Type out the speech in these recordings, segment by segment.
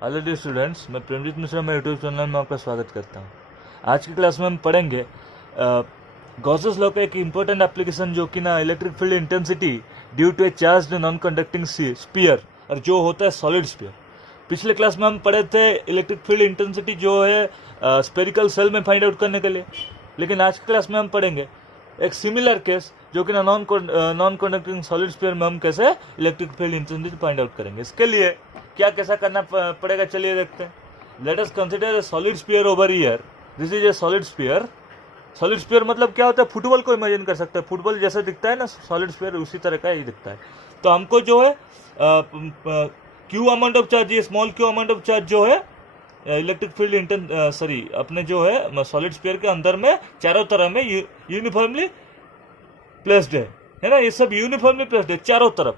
Hello dear students, मैं प्रेमजीत मिश्रा में YouTube channel में आपका स्वागत करता हूँ। आज की क्लास में हम पढ़ेंगे गॉसेस लॉ का एक इम्पोर्टेंट एप्लीकेशन जो कि ना electric field intensity due to a charged non conducting sphere और जो होता है सॉलिड स्पीयर। पिछले क्लास में हम पढ़े थे इलेक्ट्रिक फील्ड इंटेंसिटी जो है स्पेरिकल सेल में फाइंड आउट करने के लिए, लेकिन आज की क्लास में हम पढ़ेंगे एक सिमिलर केस जो कि ना नॉन कंडक्टिंग सॉलिड स्फीयर में हम कैसे electric field intensity find out करेंगे। इसके लिए क्या कैसा करना पड़ेगा, चलिए देखते हैं। Late us consider a solid sphere over here. This is A solid sphere. Solid sphere मतलब क्या होता है, फुटबॉल को इमेजिन कर सकते हैं। फुटबॉल जैसा दिखता है ना सॉलिड स्फीयर, उसी तरह का ही दिखता है। तो हमको जो है क्यू अमाउंट ऑफ चार्ज, ये small Q amount of charge जो है इलेक्ट्रिक फील्ड अपने जो है सॉलिड स्फीयर के अंदर में चारों तरफ में यूनिफॉर्मली प्लेस्ड है ना। ये सब यूनिफॉर्मली प्लेस्ड है चारों तरफ।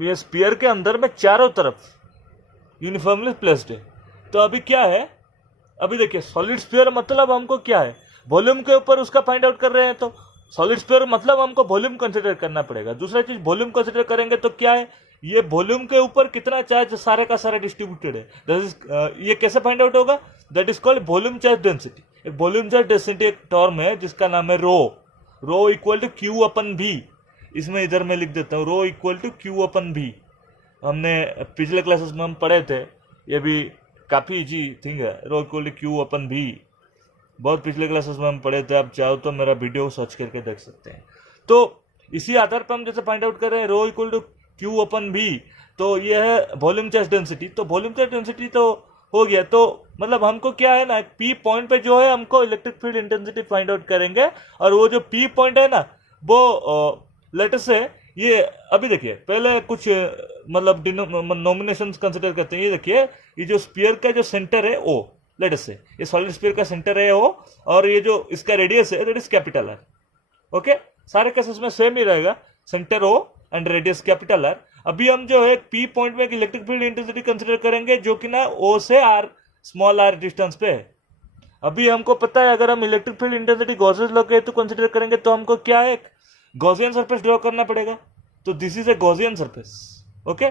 ये स्फीयर के अंदर में चारों तरफ यूनिफॉर्मली प्लेस्ड है। तो अभी क्या है, अभी देखिए सॉलिड स्फीयर मतलब हमको क्या है, वॉल्यूम के ऊपर उसका फाइंड आउट कर रहे हैं। तो सॉलिड स्फीयर मतलब हमको वॉल्यूम कंसीडर करना पड़ेगा। दूसरा चीज वॉल्यूम कंसीडर करेंगे तो क्या है, ये वॉल्यूम के ऊपर कितना चार्ज सारे का सारा डिस्ट्रीब्यूटेड है। ये कैसे फाइंड आउट होगा, that is called volume charge density. एक वॉल्यूम चार्ज डेंसिटी एक टर्म है जिसका नाम है रो इक्वल टू क्यू अपन भी। इसमें इधर मैं लिख देता हूँ रो इक्वल टू क्यू अपन भी। हमने पिछले क्लासेस में हम पढ़े थे, ये भी काफी इजी थिंग है। रो इक्वल टू क्यू अपन भी बहुत पिछले क्लासेस में हम पढ़े थे। आप चाहो तो मेरा वीडियो सर्च करके देख सकते हैं। तो इसी आधार पर हम जैसे फाइंड आउट कर रहे हैं रो इक्वल टू क्यू अपन भी, तो ये है वॉल्यूम चार्ज डेंसिटी। तो वॉल्यूम चार्ज डेंसिटी तो हो गया। तो मतलब हमको क्या है ना, पी पॉइंट पे जो है हमको electric field intensity find out करेंगे। और वो जो पी पॉइंट है ना, वो लेटर से ये अभी देखिए पहले कुछ मतलब नॉमिनेशन कंसिडर करते हैं। ये देखिए, ये जो स्फीयर का जो सेंटर है ओ, लेटर से ये सॉलिड स्फीयर का सेंटर है ओ, और ये जो इसका रेडियस है that is capital R. Okay, सारे केसेस में सेम ही रहेगा, centre O and radius capital R. अभी हम जो है पी पॉइंट में एक इलेक्ट्रिक फील्ड इंटेंसिटी कंसीडर करेंगे जो कि ना ओ से आर स्मॉल आर डिस्टेंस पे है। अभी हमको पता है अगर हम electric field intensity Gauss's law के तो कंसीडर करेंगे तो हमको क्या है, गॉसियन सरफेस ड्रॉ करना पड़ेगा। तो this is a Gaussian surface. Okay,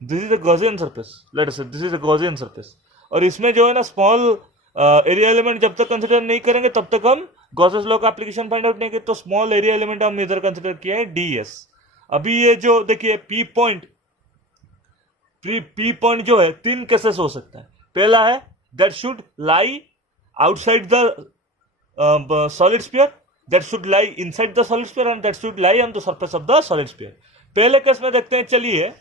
this is a Gaussian surface, let us say this is a Gaussian surface. और इसमें जो है ना स्मॉल एरिया एलिमेंट जब तक कंसीडर नहीं करेंगे तब तक हम गॉसेस लॉ का एप्लीकेशन फाइंड आउट नहीं करेंगे। तो स्मॉल एरिया एलिमेंट हम इधर कंसीडर किया है ds। अभी ये जो देखिए पी पॉइंट जो है तीन केसेस हो सकता है। पहला है that should lie outside the solid sphere, that should lie inside the solid sphere and that should lie on the surface of the solid sphere. पहले केस में देखते हैं, चलिए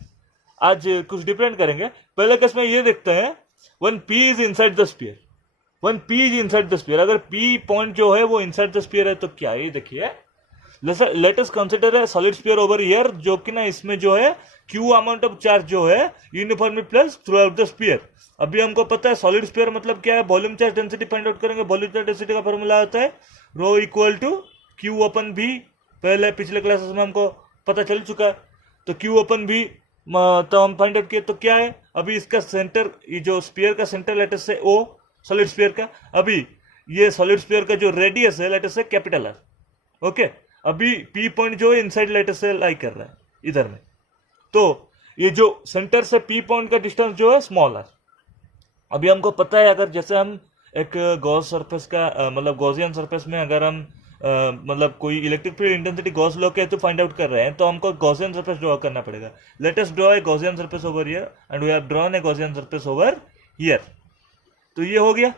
आज कुछ डिफरेंट करेंगे। पहले केस में ये देखते हैं when p is inside the sphere, when p is inside the sphere. अगर p पॉइंट जो है वो इनसाइड द स्फीयर है तो क्या है, ये देखिए late us consider a solid sphere over here जो कि ना इसमें जो है q अमाउंट ऑफ चार्ज जो है uniformly placed through out the sphere. अभी हमको पता है सॉलिड स्फीयर मतलब क्या है, volume charge density find out करेंगे। वॉल्यूम चार्ज डेंसिटी का फॉर्मूला होता है रो इक्वल टू क्यू अपन भी। पहले पिछले क्लासेस में हमको पता चल चुका है। तो क्यू अपन भी तो हम फाइंड आउट किए तो क्या है, अभी इसका सेंटर, ये जो स्फीयर का सेंटर लेटर से ओ सॉलिड स्फीयर का, अभी ये सॉलिड स्फीयर का जो रेडियस है लेटर से कैपिटल आर। ओके, अभी पी पॉइंट जो है इनसाइड लेटर से लाई कर रहा है इधर में। तो ये जो सेंटर से पी पॉइंट का डिस्टेंस जो है स्मॉल आर। अभी हमको पता है अगर जैसे हम एक गॉस सरफेस का मतलब गॉसियन सरफेस में अगर हम मतलब कोई electric field intensity Gauss law के तो फाइंड आउट कर रहे हैं तो हमको गॉसियन सरफेस ड्रॉ करना पड़ेगा। Let us draw a Gaussian surface over here and we have drawn a Gaussian surface over here. तो ये हो गया।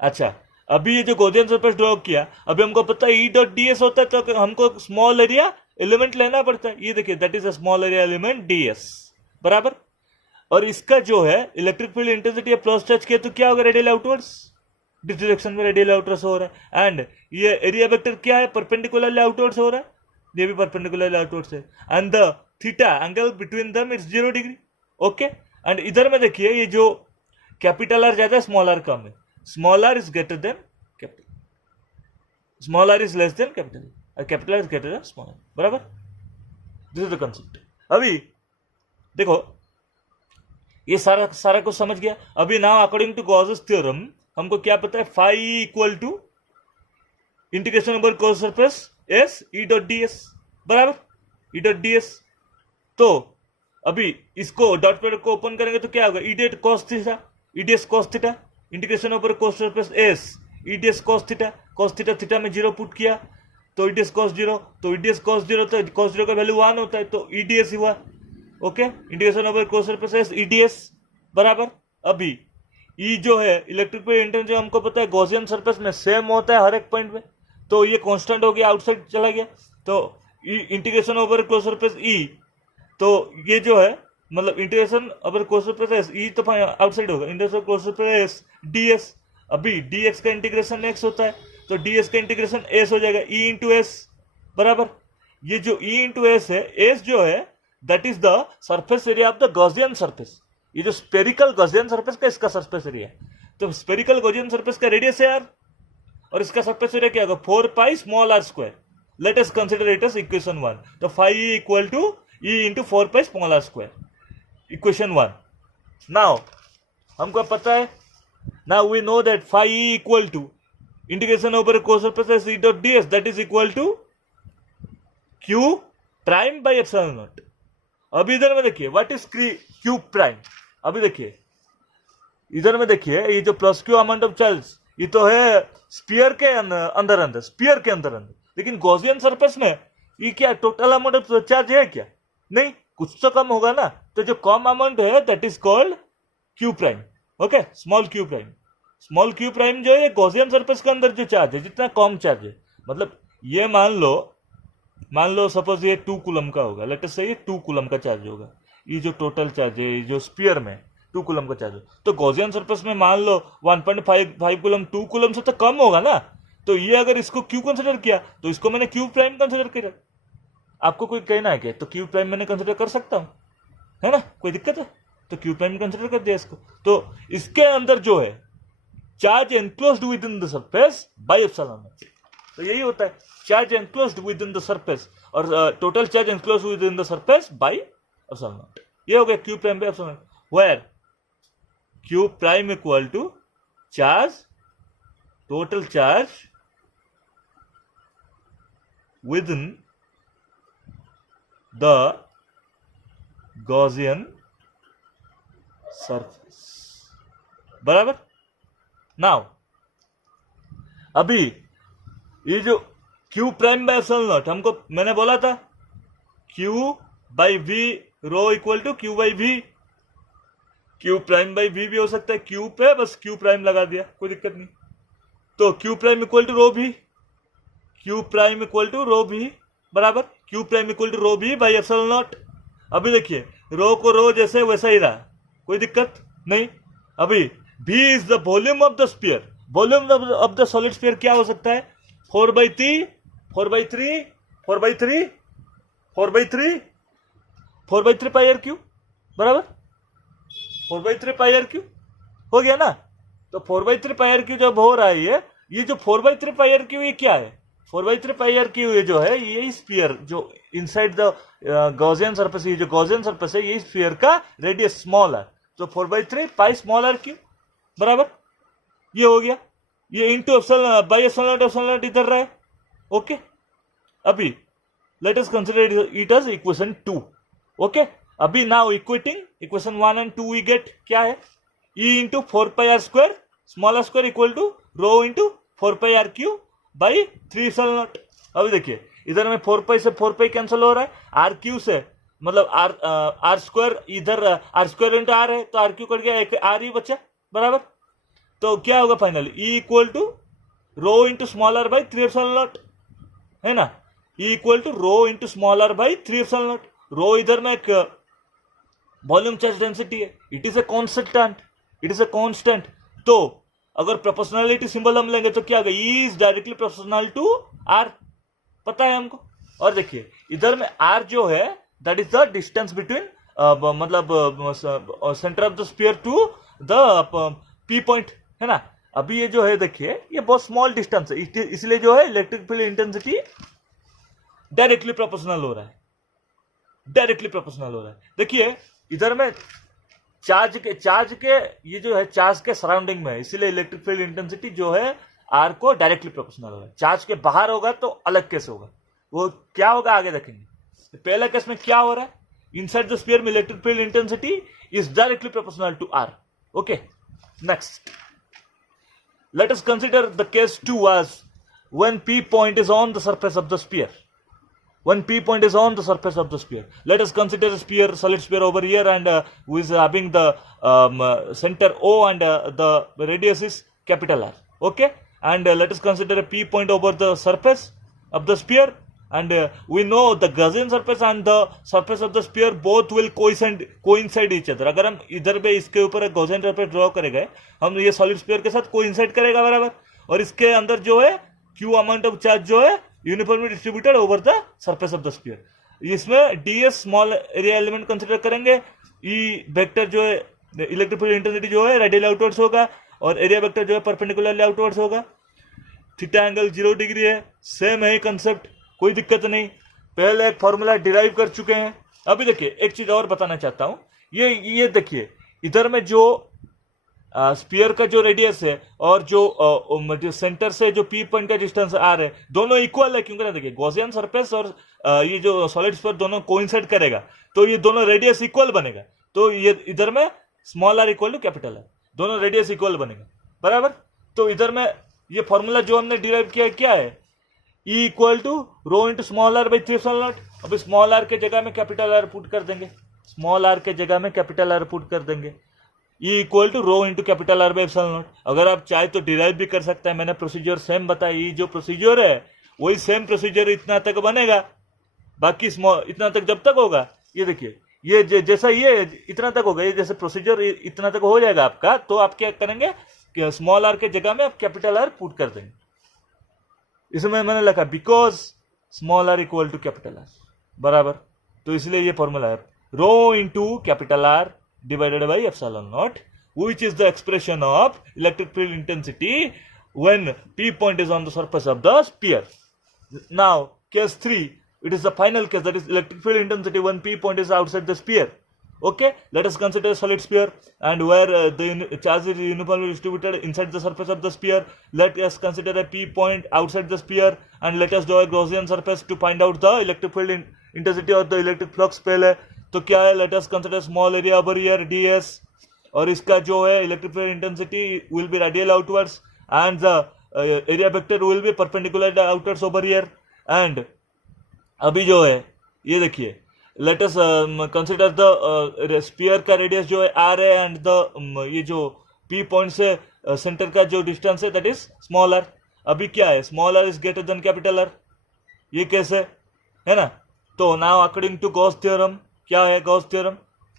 अच्छा, अभी ये जो गॉसियन सरफेस ड्रॉ किया, अभी हमको पता है ई डॉट ds होता है तो हमको स्मॉल एरिया एलिमेंट लेना पड़ता है। ये देखिए that is a small area element ds बराबर। और इसका जो है electric field intensity plus charge किया तो क्या होगा, रेडियल आउटवर्ड्स, दिस डायरेक्शन में रेडियल आउटवर्ड्स हो रहा है। एंड ये एरिया वेक्टर क्या है, परपेंडिकुलरली आउटवर्ड्स हो रहा है, ये भी परपेंडिकुलरली आउटवर्ड्स है। And the theta angle between them is 0 degree. Okay, and इधर में देखिए ये जो कैपिटल आर ज्यादा है स्मॉल आर कम है, small R is greater than capital, small R is less than capital और capital R is greater than small R बराबर। This is the concept. अभी देखो ये सारा कुछ समझ गया। अभी now according to Gauss's theorem हमको क्या पता है, phi equal to integration over Gauss surface S E dot ds बराबर, ई डॉट ds। तो अभी इसको डॉट प्रोडक्ट को ओपन करेंगे तो क्या होगा, EDS cos theta, EDS cos theta, integration over close surface S, EDS cos theta theta में 0 पुट किया तो ईडीएस कॉस 0, तो ईडीएस कॉस 0 तो कॉस 0 का वैल्यू 1 होता है तो ईडीएस हुआ। Okay, integration over close surface S EDS बराबर। अभी ई जो है इलेक्ट्रिक फील्ड इंटेंसिटी हमको पता है गॉसियन सरफेस में सेम होता है हर एक पॉइंट में, तो ये कांस्टेंट हो गया, आउटसाइड चला गया, तो integration over close surface E, तो ये जो है मतलब integration over close surface S, E तो आउटसाइड होगा, integration close surface S DS. अभी डीएक्स का इंटीग्रेशन एक्स होता है तो डीएस का इंटीग्रेशन एस हो जाएगा, ई इंटू एस बराबर। ये जो ई इंटू एस है, एस जो है that is the surface area of the Gaussian surface. ये जो स्पेरिकल गॉसियन सरफेस का इसका सरफेस एरिया है, तो स्पेरिकल गॉसियन सरफेस का रेडियस है आर और इसका सरफेस एरिया क्या होगा 4 pi small R square. Let us consider it as equation 1, तो phi E equal to E into 4 pi small R square, equation 1। Now हमको पता है, now we know that phi E equal to integration over close surface E dot ds that is equal to Q prime by epsilon naught. अभी इधर में देखिए what is Q prime, अभी देखिए इधर में देखिए ये जो plus Q amount of charge ये तो है स्फीयर के अंदर स्फीयर के अंदर, लेकिन गॉसियन सरफेस में ये क्या टोटल अमाउंट ऑफ चार्ज है क्या, नहीं, कुछ तो कम होगा ना, तो जो कम अमाउंट है that is called Q prime. Okay, small Q prime, small Q prime जो है गॉसियन सरफेस के अंदर जो चार्ज है, जितना कम चार्ज है, मतलब ये मान लो सपोज ये 2 कूलम का होगा, लेट अस से ये 2 कूलम का चार्ज होगा, ये जो टोटल चार्ज है जो स्फीयर में 2 कूलम का चार्ज है, तो गॉसियन सरफेस में मान लो 1.5 कूलम 2 कूलम से तो कम होगा ना, तो ये अगर इसको क्यू कंसिडर किया तो इसको मैंने क्यू प्राइम कंसिडर किया। आपको कोई कहना है क्या, तो क्यू प्राइम मैंने कंसिडर कर सकता हूं, है ना, कोई दिक्कत है, तो क्यू प्राइम कंसिडर कर दिया इसको। तो इसके अंदर जो है charge enclosed within the surface by epsilon naught, तो यही होता है charge enclosed within the surface और total charge enclosed within the surface by epsilon naught, ये हो गया Q prime by epsilon naught, where Q prime equal to charge, total charge within the Gaussian surface बराबर। Now अभी ये जो Q prime by epsilon naught हमको मैंने बोला था Q by V rho equal to Q by V, Q prime by V भी हो सकता है, Q पे बस Q प्राइम लगा दिया, कोई दिक्कत नहीं, तो Q प्राइम इक्वल टू रो भी, Q प्राइम इक्वल टू रो भी बराबर, Q प्राइम इक्वल टू रो भी बाई एप्सिलॉन नॉट। अभी देखिए रो को रो जैसे वैसा ही रहा, कोई दिक्कत नहीं। अभी V is the volume of the sphere, volume of the solid sphere क्या हो सकता है 4/3 4/3 4/3 4/3 4/3 पाई आर क्यू बराबर, 4/3 पाई आर क्यू हो गया ना। तो 4/3 पाई आर क्यू जब हो रहा है, ये जो 4/3 पाई आर क्यू ये क्या है, 4/3 पाई आर क्यू ये जो है ये स्फीयर जो इनसाइड द गॉसियन सरफेस, ये जो गॉसियन सरफेस है ये स्फीयर का रेडियस स्मॉल है, तो 4/3 पाई स्मॉल आर क्यू बराबर, ये हो गया, ये into epsilon by epsilon naught इधर रहा है। ओके, अभी let us consider it as equation 2। Okay, अभी now equating equation 1 and 2 we get क्या है, E into 4 pi R square small R square equal to rho into 4 pi R Q by 3 epsilon naught. अभी देखिए इधर में 4 pi से 4 pi cancel हो रहा है, आर क्यू से मतलब आर स्क्वायर, इधर आर स्क्वायर इंटू आर है तो आर क्यू कट गया, एक आर ही बचा बराबर, तो क्या होगा finally E equal to rho into small R by 3 epsilon naught, है ना, E equal to rho into small R by 3 epsilon naught. Rho इधर में एक वॉल्यूम चार्ज डेंसिटी है, it is a constant, it is a constant, तो अगर proportionality symbol हम लेंगे तो क्या होगा, E is directly proportional to R, पता है हमको। और देखिए इधर में R जो है that is the distance between मतलब centre of the sphere to the P point, है ना। अभी ये जो है देखिए ये बहुत स्मॉल डिस्टेंस है, इसलिए जो है electric field intensity directly proportional हो रहा है, डायरेक्टली प्रोपोर्शनल हो रहा है। देखिए इधर में चार्ज के ये जो है चार्ज के सराउंडिंग में है, इसीलिए इलेक्ट्रिक फील्ड इंटेंसिटी जो है आर को डायरेक्टली प्रोपोर्शनल होगा। चार्ज के बाहर होगा तो अलग केस होगा, वो क्या होगा आगे देखेंगे। पहले केस में क्या हो रहा है, inside the sphere electric field intensity is directly proportional to r. Okay, next let us consider the case 2 as when p point is on the surface of the sphere. When p point is on the surface of the sphere, let us consider a sphere, solid sphere over here, and who is having the center O and the radius is capital R. Okay, and let us consider a p point over the surface of the sphere, and we know the Gaussian surface and the surface of the sphere both will coincide each other. अगर हम इधर पे इसके ऊपर एक Gaussian surface draw करेंगे, हम ये solid sphere के साथ coincide करेगा बराबर, और इसके अंदर जो है q अमाउंट ऑफ चार्ज जो है uniformly distributed over the surface of the sphere. इसमें ds small area element consider करेंगे. ई वेक्टर जो है इलेक्ट्रिक फील्ड इंटेंसिटी जो है रेडियली आउटवर्ड्स होगा, और एरिया वेक्टर जो है परपेंडिकुलरली आउटवर्ड्स होगा. थीटा एंगल 0 डिग्री है. सेम है कंसेप्ट, कोई दिक्कत नहीं. पहले एक फॉर्मूला डिराइव कर चुके हैं. अभी देखिए एक चीज और बताना चाहता हूं. ये देखिए इधर में जो स्पीयर का जो रेडियस है और जो सेंटर से जो पी पॉइंट का डिस्टेंस आर है, दोनों इक्वल है. क्योंकि ना देखिए गॉसियन सरफेस और ये जो सॉलिड स्फीयर दोनों कोइंसाइड करेगा, तो ये दोनों रेडियस इक्वल बनेगा. तो ये इधर में small R equal to capital R, दोनों रेडियस इक्वल बनेगा बराबर. तो इधर में ये फॉर्मूला जो हमने डिराइव किया क्या है, E equal to rho into small R by 3 epsilon naught. अभी स्मॉल आर के जगह में कैपिटल आर पुट कर देंगे, स्मॉल आर के जगह में कैपिटल आर पुट कर देंगे. E equal to rho into capital R by epsilon naught. अगर आप चाहे तो डिराइव भी कर सकते हैं, मैंने प्रोसीजर सेम बताया. ये जो प्रोसीजर है वही सेम प्रोसीजर इतना तक बनेगा. बाकी स्मॉल इतना तक जब तक होगा, ये देखिए ये जैसा ये इतना तक होगा, ये जैसे प्रोसीजर इतना तक हो जाएगा आपका, तो आप क्या करेंगे कि स्मॉल आर के जगह में आप कैपिटल आर पुट कर देंगे. इसमें मैंने लिखा because small R equal to capital R बराबर. तो इसलिए ये फॉर्मूला है rho into capital R divided by epsilon naught, which is the expression of electric field intensity when p point is on the surface of the sphere. Now case 3, it is the final case, that is electric field intensity when p point is outside the sphere. Okay, let us consider a solid sphere and where the charge is uniformly distributed inside the surface of the sphere. Let us consider a p point outside the sphere and let us draw a Gaussian surface to find out the electric field intensity or the electric flux. पहले तो क्या है, late us consider small area over here ds, और इसका जो है electric field intensity will be radial outwards and the area vector will be perpendicular outwards over here. And अभी जो है ये देखिए late us consider the sphere का रेडियस जो है r है एंड द ये जो p पॉइंट से सेंटर का जो डिस्टेंस है दैट इज स्मॉल r. अभी क्या है, small r is greater than capital r. ये कैसे है ना. तो now according to Gauss theorem, क्या है गॉस थ्योरम,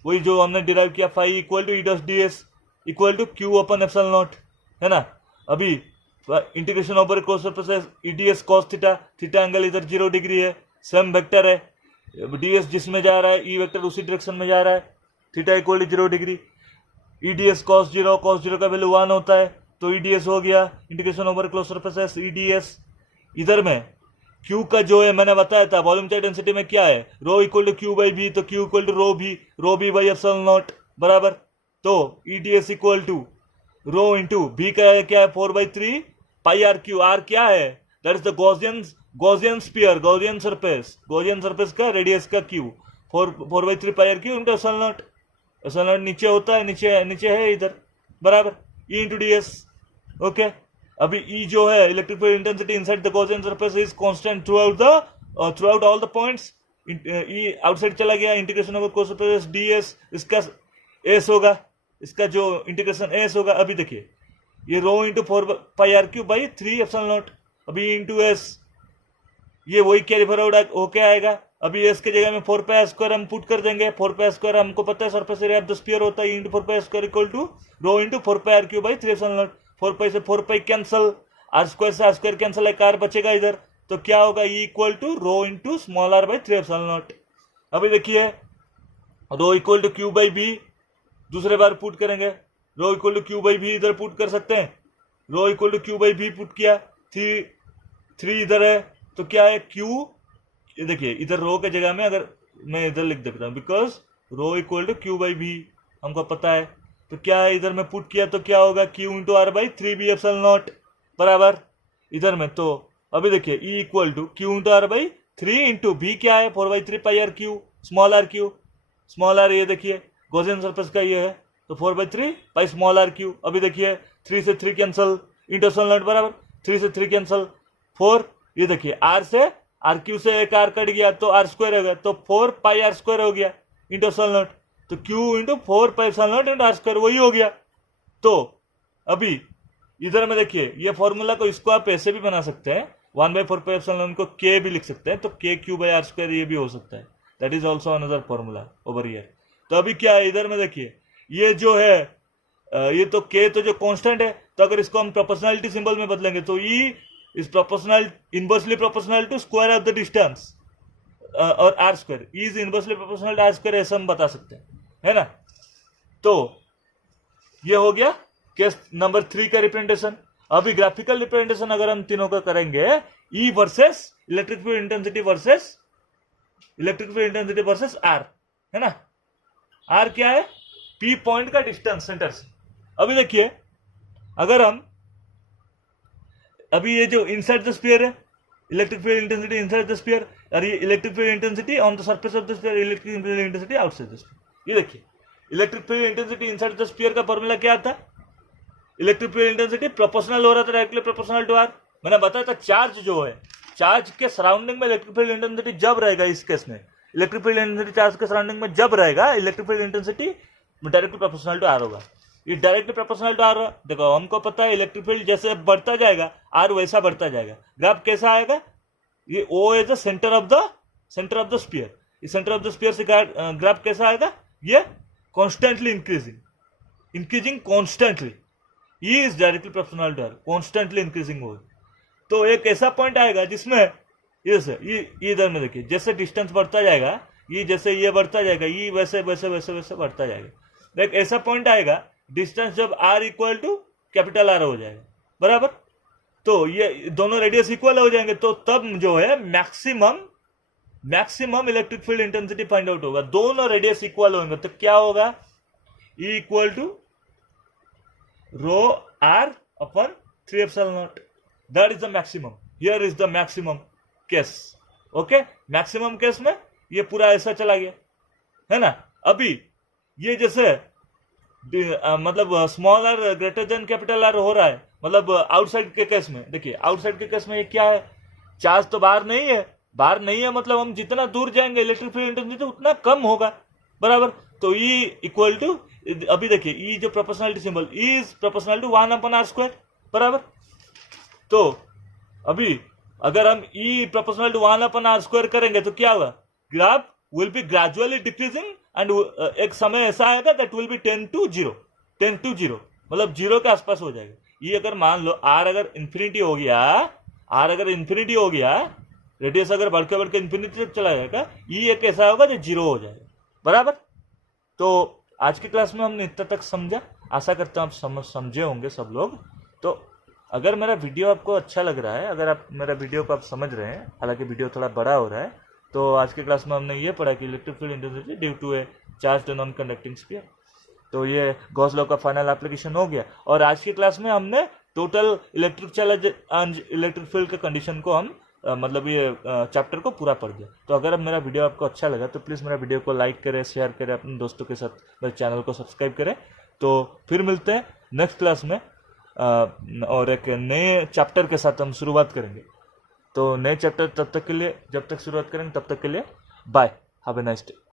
वही जो हमने डिराइव किया, phi equal to E dot D S equal to Q upon epsilon naught है ना. अभी integration over close surface E D S cos theta, theta angle इधर 0 डिग्री है, सेम वेक्टर है. डी एस जिसमें जा रहा है ई वेक्टर उसी डायरेक्शन में जा रहा है, theta equal to 0 degree. E D S cos 0 का वैल्यू 1 होता है, तो ई डी एस हो गया integration over close surface E D S. इधर में Q का जो है मैंने बताया था वॉल्यूम चार्ज डेंसिटी में क्या है, rho equal to Q by B, तो Q equal to rho B by epsilon naught बराबर. तो EDS equal to rho into B का क्या है 4/3 पाई आर क्यू. आर क्या है, that is the Gaussian sphere, Gaussian surface का radius का Q 4/3 pi R Q into epsilon naught. Epsilon naught नीचे होता है, नीचे है इधर बराबर, E into D S. Okay, अभी E जो है electric field intensity inside the Gaussian surface is constant throughout all the points. E outside चला गया, integration over close surface ds इसका s होगा, इसका जो इंटीग्रेशन s होगा. अभी देखिए ये rho into 4 pi R Q by 3 epsilon naught. अभी इंटू s ये वही कैरी फॉरवर्ड होके आएगा. अभी s के जगह में 4 पाई स्क्वायर हम पुट कर देंगे. 4 पाई स्क्वायर हमको पता है surface area of the sphere होता है, into 4 pi square equal to rho into 4 pi R Q by 3 epsilon naught. 4 pi से 4 पाई कैंसल, आर स्क्वायर से आर स्क्वायर कैंसल है, कार बचेगा इधर. तो क्या होगा, E equal to rho into small R by 3 epsilon naught. अभी देखिए rho equal to Q by B दूसरे बार पुट करेंगे. रो equal to Q by B इधर पुट कर सकते हैं. Rho equal to Q by B put किया, 3 इधर है, तो क्या है Q. ये देखिए इधर रो के जगह में अगर मैं इधर लिख देता हूँ, because rho equal to Q by B हमको पता है. तो क्या है, इधर में पुट किया तो क्या होगा, Q into R by 3b epsilon naught बराबर इधर में. तो अभी देखिए E equal to Q into R by 3 into B क्या है 4/3 pi R Q small R Q. Small R ये देखिए गॉसियन सरफेस का ये है, तो 4/3 पाई स्मॉल आर क्यू। अभी देखिए 3 से 3 कैंसल, इंटरसेल नॉट बराबर 3 से 3 कैंसल 4, ये देखिए आर से आर क्यू से एक आर कट गया तो आर स्क्वायर हो गया, तो 4 पाई आर स्क्वायर हो गया इंटरसेल नॉट, तो Q into 4 pi epsilon naught into R square वही हो गया। तो अभी इधर में देखिए ये फॉर्मूला को इसको आप ऐसे भी बना सकते हैं, 1/4 पाई एप्सिलॉन नॉट को के भी लिख सकते हैं, तो के क्यू बाई आर स्क्वायर ये भी हो सकता है, that is also another formula over here. तो अभी क्या है इधर में देखिए ये जो है ये तो के तो जो कांस्टेंट है, तो अगर इसको हम प्रोपोर्शनलिटी सिंबल में बदलेंगे तो E is proportional inversely proportional to square of the distance और R square, E is inversely proportional to R square, ऐसा हम बता सकते हैं, है ना। तो ये हो गया केस नंबर 3 का रिप्रेजेंटेशन। अभी ग्राफिकल रिप्रेजेंटेशन अगर हम तीनों का करेंगे, E versus electric field intensity versus R, है ना। आर क्या है, पी पॉइंट का डिस्टेंस सेंटर से। अभी देखिए अगर हम अभी ये जो इनसाइड द स्फीयर है electric field intensity inside the sphere, और ये electric field intensity on the surface of the sphere, electric field intensity outside the sphere. ये देखिए electric field intensity inside the sphere का फॉर्मूला क्या था, electric field intensity proportional हो रहा था डायरेक्टली प्रोपोर्शनल टू आर। मैंने बताया था चार्ज जो है, चार्ज के सराउंडिंग में इलेक्ट्रिक फील्ड इंटेंसिटी जब रहेगा, इस केस में इलेक्ट्रिक फील्ड इंटेंसिटी चार्ज के सराउंडिंग में जब रहेगा, electric field intensity directly proportional to R होगा। ये डायरेक्टली प्रोपोर्शनल टू आर होगा। देखो हमको पता है इलेक्ट्रिक फील्ड जैसे बढ़ता जाएगा आर वैसा बढ़ता जाएगा। ग्राफ कैसा आएगा, ये O is the centre of the sphere, इस सेंटर ऑफ द स्फीयर से ग्राफ कैसा आएगा, ये constantly increasing constantly, E is directly proportional to R, constantly increasing होगा। तो एक ऐसा पॉइंट आएगा जिसमें ये इधर में देखिए जैसे डिस्टेंस बढ़ता जाएगा, ये जैसे ये बढ़ता जाएगा, ये वैसे वैसे वैसे वैसे बढ़ता जाएगा। एक ऐसा पॉइंट आएगा डिस्टेंस जब R equal to capital R हो जाएगा, बराबर। तो ये दोनों रेडियस इक्वल हो जाएंगे, तो तब जो है maximum electric field intensity find out होगा। दोनों रेडियस इक्वल होंगे तो क्या होगा, E equal to rho R upon 3 epsilon naught, that is the maximum, here is the maximum case. Okay, maximum case में ये पूरा ऐसा चला गया, है ना। अभी ये जैसे मतलब small R greater than capital R हो रहा है, मतलब आउटसाइड के केस में देखिए, आउटसाइड के केस में ये क्या है, चार्ज तो बाहर नहीं है, मतलब हम जितना दूर जाएंगे इलेक्ट्रिक फील्ड इंटेंसिटी उतना कम होगा, बराबर। तो ई इक्वल टू, अभी देखिए ई जो proportionality symbol, E is proportional to 1/r², बराबर। तो अभी अगर हम ई प्रोपोर्शनल टू 1/r² करेंगे तो क्या होगा, graph will be gradually decreasing and एक समय ऐसा आएगा दैट विल बी 10 to 0, मतलब 0 के आसपास हो जाएगा। ये अगर मान लो आर अगर इंफिनिटी हो गया, रेडियस अगर बढ़ के इंफिनिटी तक चला जाएगा, ये एक ऐसा होगा जो 0 हो जाएगा, बराबर। तो आज की क्लास में हमने इतना तक समझा, आशा करता हूँ आप समझे होंगे सब लोग। तो अगर मेरा वीडियो आपको अच्छा लग रहा है, अगर आप मेरा वीडियो को आप समझ रहे हैं, हालांकि वीडियो थोड़ा बड़ा हो रहा है, तो आज की क्लास में हमने ये पढ़ा कि electric field intensity due to a charged non conducting sphere, तो ये गॉस लॉ का फाइनल एप्लीकेशन हो गया। और आज की क्लास में हमने total electric charge and electric field के कंडीशन को हम मतलब ये चैप्टर को पूरा पढ़ दिया। तो अगर अब मेरा वीडियो आपको अच्छा लगा तो प्लीज़ मेरा वीडियो को लाइक करें, शेयर करें, अपने दोस्तों के साथ मेरे चैनल को सब्सक्राइब करें। तो फिर मिलते हैं नेक्स्ट क्लास में और एक नए चैप्टर के साथ हम शुरुआत करेंगे। तो नए चैप्टर तब तक के लिए, जब तक शुरुआत करेंगे तब तक के लिए bye, have a nice day.